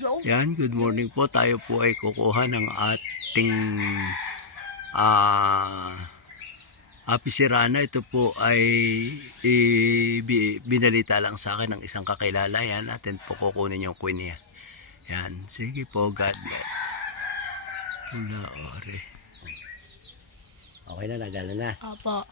Yan, good morning po. Tayo po ay kukuha ng ating apisirana. Ito po ay binalita lang sa akin ng isang kakilala. Yan, natin po kukunin yung queen niya. Yan, sige po, God bless. Pula ore. Okay na, nagala na. Opo.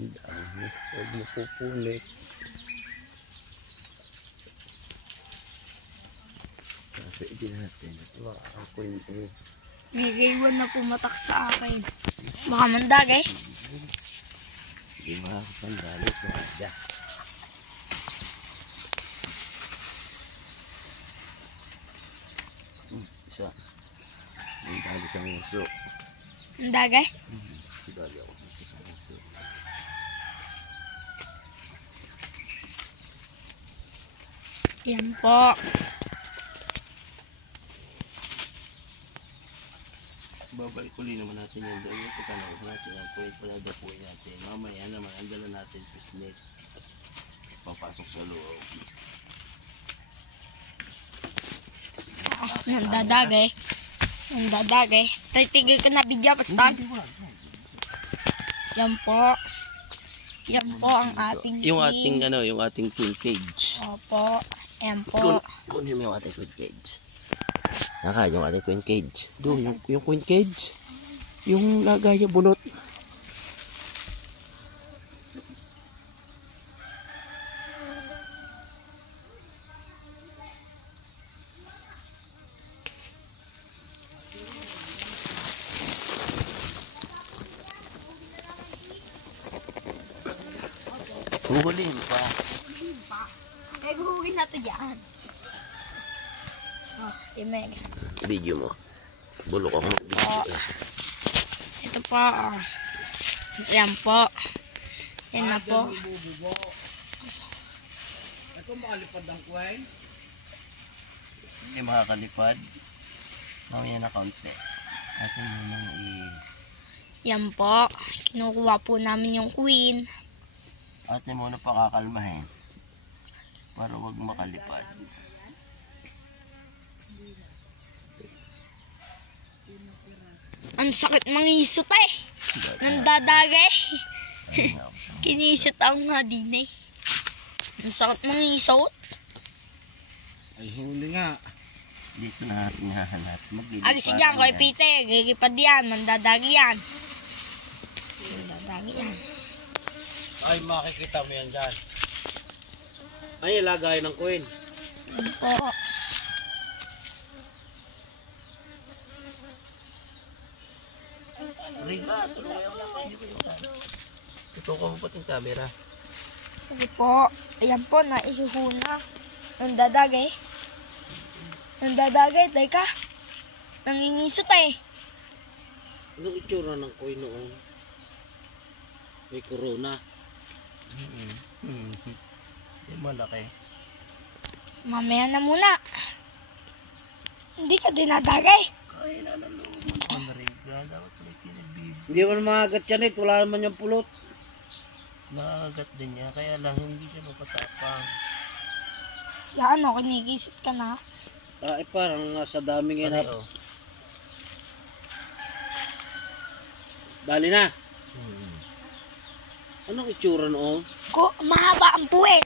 Huwag mo pupulit. Pwede natin. Ito ang queen eh. May gaywan na pumatak sa akin. Baka mandag eh. Hindi makakapandali ito. Isa. Mandali sa nguso. Mandag eh? Dali ako sa nguso. Yan po. Babalik uli naman natin yung doon. Ito ka na natin ang point pala dapuin natin. Mamaya naman ang dala natin pisnet. Papasok sa loob. Nandadag eh. Nandadag eh. Tigil ka na bidya pastag. Yan po. Yan po ang ating yung ating ano, yung ating queen cage. Opo. Yan po. Kunin mo yung ating queen cage. Naka, yung ating queen cage. Doon, yung queen cage. Yung lagay niya bunot. Huhulihin pa. Eh, huhuhin na ito dyan. Oh, imeg. Video mo. Bulok ako ng video. Oh. Ito po. Oh. Yan po. Yan na po. Ito makalipad ang kway? Hindi makakalipad. Mamaya na kaunti. Atin mo nang Yan po. Kinukuha po namin yung queen. Atin mo na pakakalmahin. Para wag makalipad. Ang sakit mangisot eh. Nandadagay. Kinisot ang nga din eh. Ang sakit mangisot. Ay huli nga. Dito na natin hahanap. Agis dyan ko ipite. Gigipad yan. Mandadagi yan. Mandadagi yan. Ay makikita mo yan dyan. Ay ilagay ng queen. Yan po. Riga, tuloy ako lang. Ito ka mo pati yung camera. Sige po. Ayan po, naihuhuna. Nandadagay. Nandadagay, teka. Nangingisot eh. Anong itsura ng koy noon? May corona. Hindi malaki. Mamaya na muna. Hindi ka dinadagay. Kaya na lang naman. Riga, dapat may pinibib. Hindi mo maagat yan eh, wala naman yung pulot. Nakakagat din niya, kaya lang hindi siya mapatapang. Yan o, kinigisot ka na. Ah, parang sa daming Pare, inap. Dali na. Anong itsura noon? Mahaba ang puwet.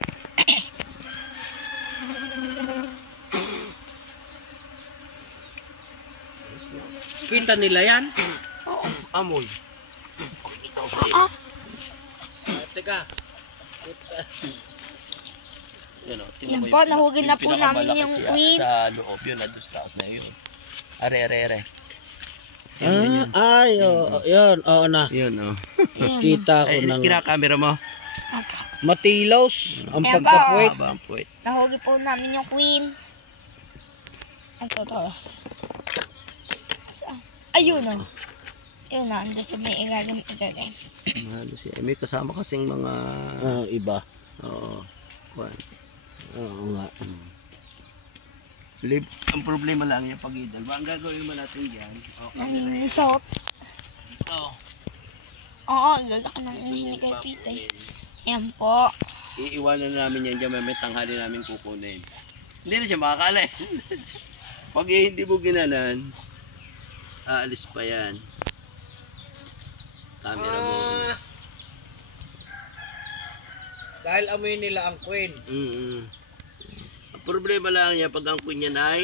Kita nila yan? Oo, amoy. Oo. Teka. Yan o, Yan po, nahugin na po namin yung queen. Sa loob yun, na doon sa taas na yun. Are. Ay, yun, oo na. Yun o. Kita ko Ay, ng kinakamera mo. matilaws ang Ayan pagkapuwit. Haba ang puwet. Nahugin po namin yung queen. Ito. Ayun o. Ayun na, andun sa may ilalim. Mahalo siya. May kasama kasing mga... Iba. Oo. Kuwan. Oo nga. Ang problema lang yung pag-idal. Ang gagawin naman natin dyan. Nangingisot. Ito. Oo, gagak ng inihin kay Pitay. Yan po. Iiwanan namin yan dyan, may tanghali namin kukunin. Hindi na siya makakala. Pag hindi mo ginanan, aalis pa yan. Camera mo. Dahil amoy nila ang queen. Ang problema lang niya, pag ang queen yan ay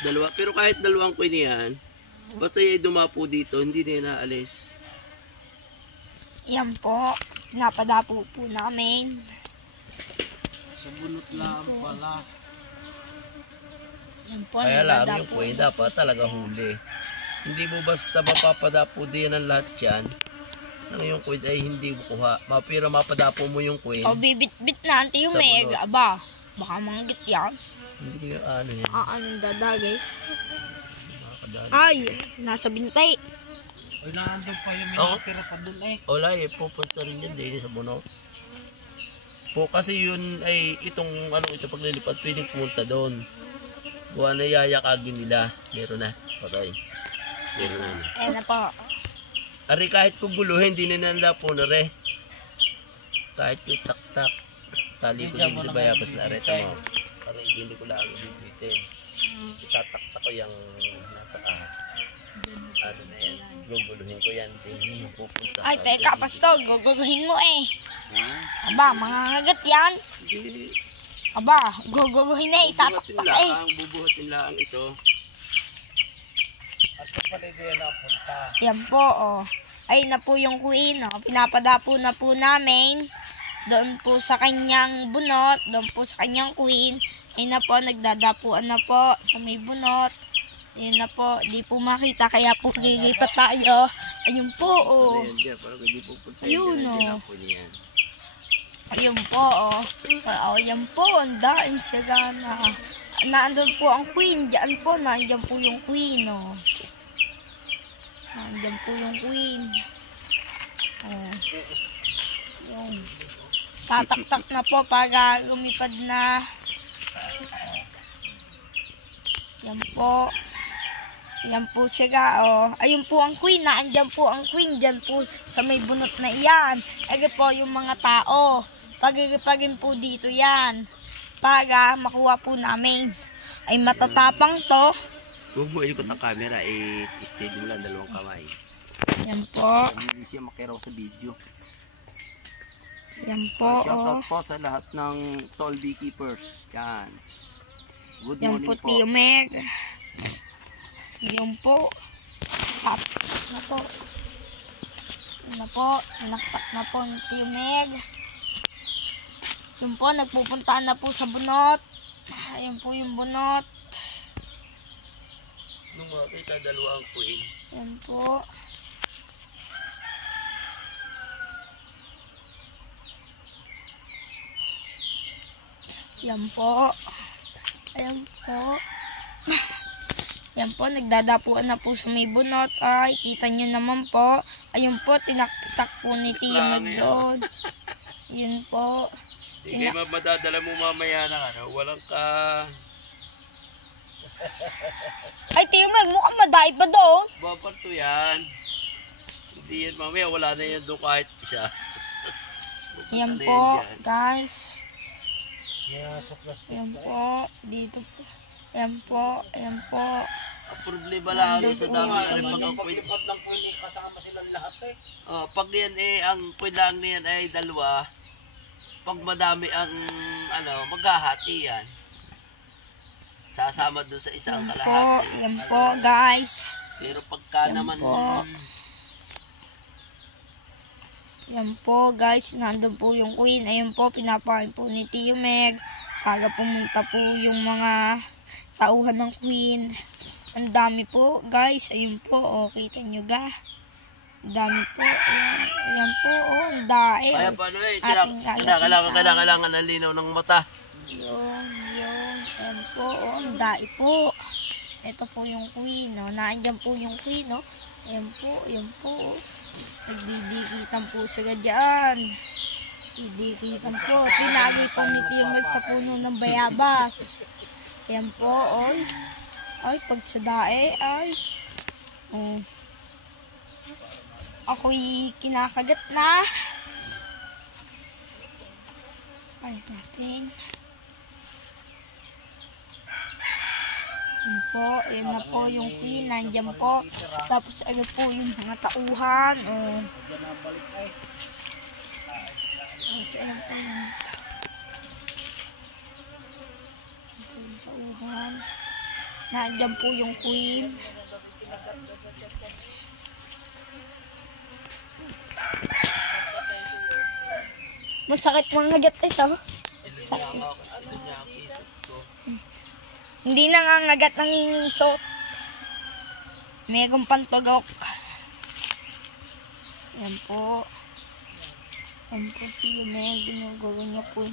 dalawa. Pero kahit dalawang queen yan, basta yung dumapo dito, hindi na yan naalis. Yan po. Pinapadapo po namin. Sa bunot lang pala. Yan po. Kaya lang yung nagdadapo. queen, dapat talaga huli. Hindi mo basta mapapadapo din ang lahat yan. Nang yung queen ay hindi mo kuha. Pero mapadapo mo yung queen. O bibit-bit na anti yung Sa meg. bunot. Aba, baka manggit yan. Hindi yung ano yan. Anong dadagay? Makakadali. Ay, nasa bintay. Ay, naandun pa yung Oo. minatira pa dun eh. Wala pupunta rin yan din sa bunot. Po kasi yun ay itong ano ito paglilipat pwedeng pumunta doon. Buwan na yayakagin nila. Meron na. Patay. Meron na. Ayan na po. Ari kahit kuguluhin, hindi na nanda po na re. Kahit yung tak-tak. Tali ko din sa bayabas na areta mo. Para hindi ko lang bibitin. Itataktak ko yung nasa ano na yan. Guguluhin ko yan. Hindi yung pupunta. Ay, teka, pasto. Guguluhin mo eh. Ha? Aba, mangangagat yan. Hindi. Aba, guguluhin eh. Itataktak eh. Bubuhatin lang ito. At pala din napunta. Yan po, oh. Ay na po yung queen, oh. Pinapadapo na po namin. Doon po sa kanyang bunot. Doon po sa kanyang queen. Ay na po, nagdadapuan na po sa may bunot. Ayun na po, di po makita. Kaya po gigilipat tayo. Ayun po, oh. Ayun, oh. Ayun po, oh. Oh, yan po, ang daing sila na. Naandun po ang queen. Diyan po, naandyan po yung queen, oh. Nandiyan po yung queen. Oh. Yung tataktak na po para lumipad na. Yan po. Yan po siya. Oh. Ayun po ang queen. Naandyan po ang queen. Diyan po sa may bunot na iyan. Ege po yung mga tao. Pagigipagin po dito yan. Para makuha po namin. Ay matatapang to. Huwag mo ilikot ang camera, i-steady mo lang dalawang kamay. Yan po. Hindi siya makiraw sa video. Yan po. Shoutout Oh. po sa lahat ng tall beekeepers. Yan. Good Yan morning po, po. Tio Meg. Yan po. Tap na po. Yan na po. Naktak na po ni Tio Meg. Yan po, nagpupuntaan na po sa bunot. Ayan po yung bunot. Nung makita dalawang queen. Yan po. Yan po. Ayan po. Yan po, nagdadapuan na po sa may bunot. Ay, kita nyo naman po. Ayun po, tinaktak po ni Tio Meg doon. Yun po. Hindi kayo madadala mo mamaya ng ano, walang ka... Ay, Tio Meg, mukhang madai pa doon. Babarto yan. Hindi yan mamaya, wala na yan doon kahit isa. Yan Pupunta na po, yan dyan. guys. Nasuklas Yan po, dito po. Yan po, yan po. Ang problema lang sa dami na rin pag ang queen. paglipat ng queen eh, kasama silang lahat eh. Pag yan ang queen lang niyan ay dalawa, pag madami ang ano, maghahati yan. Sasama doon sa isang Po, kalahati. yan po, guys. Pero pagka Yan naman po. Yan po, guys. Nandun po yung queen. Ayun po, pinapakain po ni Tio Meg. Para pumunta po yung mga tauhan ng queen. Ang dami po, guys. Ayun po, oh, kita nyo ga. Ang dami po. Ayan, ayan po, oh, ang dae. kaya paano Ating kailangan ng linaw ng mata. Yung. Ayan po, oh, ang dae po. Ito po yung queen, oh. Naandyan po yung queen, oh. Ayan po, oh. Nagdidikitan po siya dyan. Didikitan po. Tinagay po ni Tio Meg sa puno ng bayabas. Ayan po, oy. Ay, pag sa dae, ay. Oh. ako'y kinakagat na. Ay, natin. Ayan po, ayan na po yung queen, nandyan po. Tapos ano po yung mga tauhan. Oh. Tapos ayan po yung tauhan. Nandyan po yung queen. Masakit mga gat ito. Sakit. Hindi nangangagat ng ngingisot. Mayroong pantugok. Yan po. Yan po siya. May ginagawa niya po.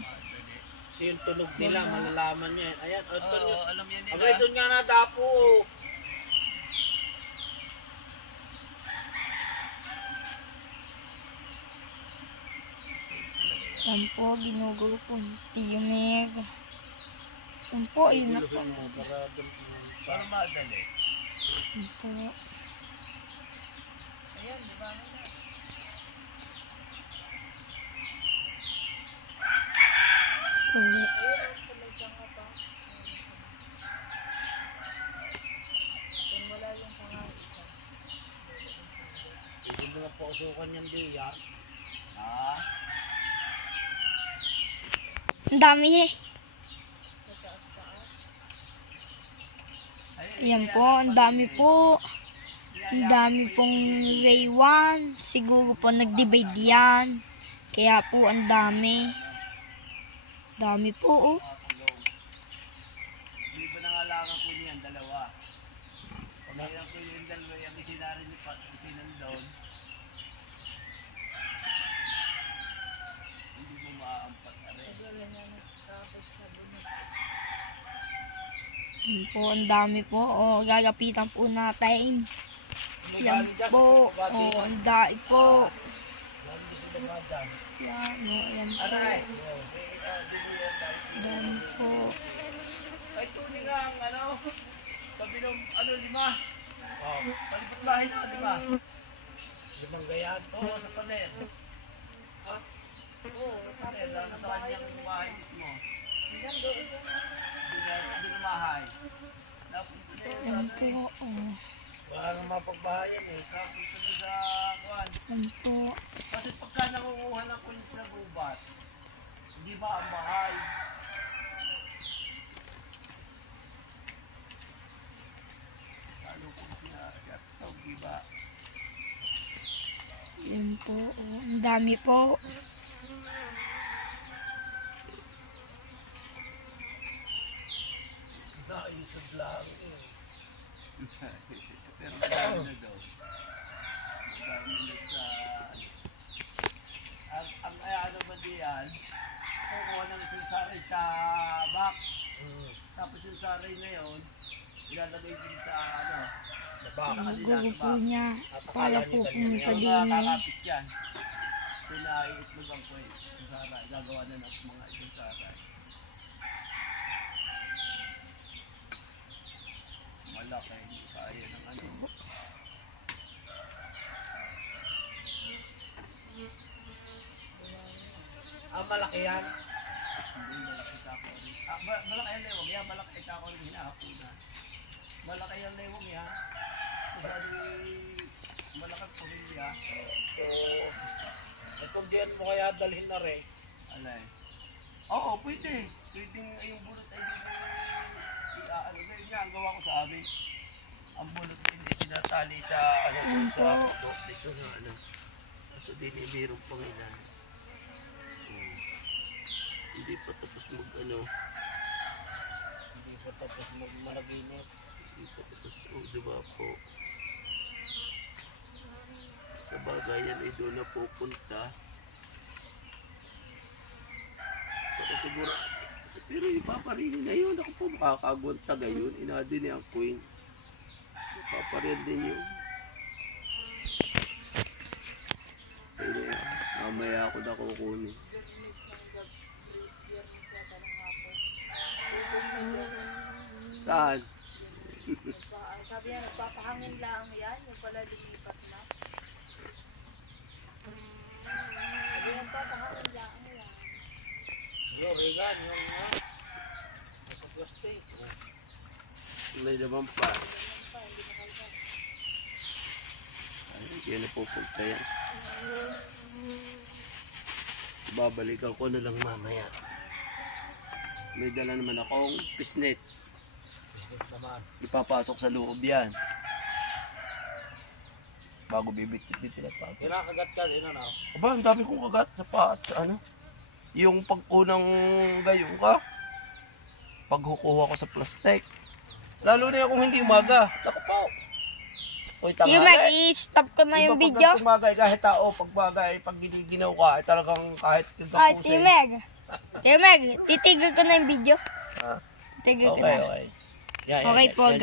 Yung tunog nila, malalaman niya. Ayan, alam yan nila. Abay, doon nga nadapo. Yan po, ginugulo po. Tiyo Meg. Yan po, ayun na po. Para madali. Yan po. Ulit. Hindi mo na pausukan yan diya. Ha? Ang dami eh. Yan po, ang dami po. Ang dami pong Ray 1. Siguro po nag-divide yan. Kaya po ang dami. Dami po oh. Hindi ba nangalangan ko niyan, dalawa? Pagkailan ko yung dalawa, yung isinari ni Pat, isinandon. Hindi mo maaampat na rin. Yan po, ang dami po. Oh, gagapitan po natin. Yan po. Oh, ang dami po. Yan, oh, yan po. Aray! Dami po. Ay, tuloy nga ang ano, pabinom, ano, 5. Oh, palibot bahay na, 5. 5 gayan? Oo, sa paner. Ha? Oo, sa paner, nasa kanyang bahay mismo. Hindi na mahay. Napunta na yun Yan sa po. Oh, wala nang mapagbahayan eh. Napunta na sa kuwan. yan po. Kasi pagka nangunguha ng kulit sa gubat, hindi ba ang bahay? Lalo kung sinasat, di ba? Yan po. Oh, ang dami po. Naisod lang eh. Pero madami na daw. Madami na sa... Ang ano ba diyan, kukuha ng isang saray sa box. Tapos yung saray na yun, ilalagay din sa ano, sa box. Gugulo po niya. Para po pumunta Yung din eh. kakapit yan. Pinaiitlogan ko eh. Yung saray, gagawa na ng mga isang saray. Malaki, hindi kaya ng ano. Malaki yan. Hindi, malaki tako rin. Malaki ang lewang yan, malaki tako rin hinahapunan. Malaki ang lewang yan. Kasi malaki po rin yan. So, itong diyan mo kaya dalhin na rin. Alay. Oo, pwede. Pwedeng yung bulot ay ano na yun nga, ang gawa ko sa amin. Ang bulot hindi tinatali sa ano ko sa dito na ano. Kaso dinibirong Panginoon. Hindi pa tapos mag ano. Hindi pa tapos mag malaginit. Hindi pa tapos diba po. Sabagay yan ay doon na pupunta. Pero siguro pero ipaparin na yun. Ako po makakagunta gayon. Inadi niya ang queen. Ipaparin din yun. Pero mamaya ako na kukunin. Saan? Sabi niya, nagpapahangin lang yan. Yung pala lumipat na. naman pa. Ay, yan na pupunta yan. Babalikan ko na lang mamaya. May dala naman akong pisnet. Ipapasok sa loob yan. Bago bibit-bit na pa. Kinakagat ka din, ano? Aba, ang dami kong kagat sa paa at sa ano. Yung pag-unang gayong ka. Paghukuha ko sa plastic. Lalo na kung hindi umaga. Naku po. Uy, Tio Meg, i-stop ko na yung video. Pag umagay, kahit tao, pag bagay, pag giniginaw ka, ay talagang kahit yung Ay, tapusin. Tio Meg. Tio Meg, titigil ko na yung video. Ah, Titigil ko okay, na. okay. Yan, Okay yan, po, yan. guys.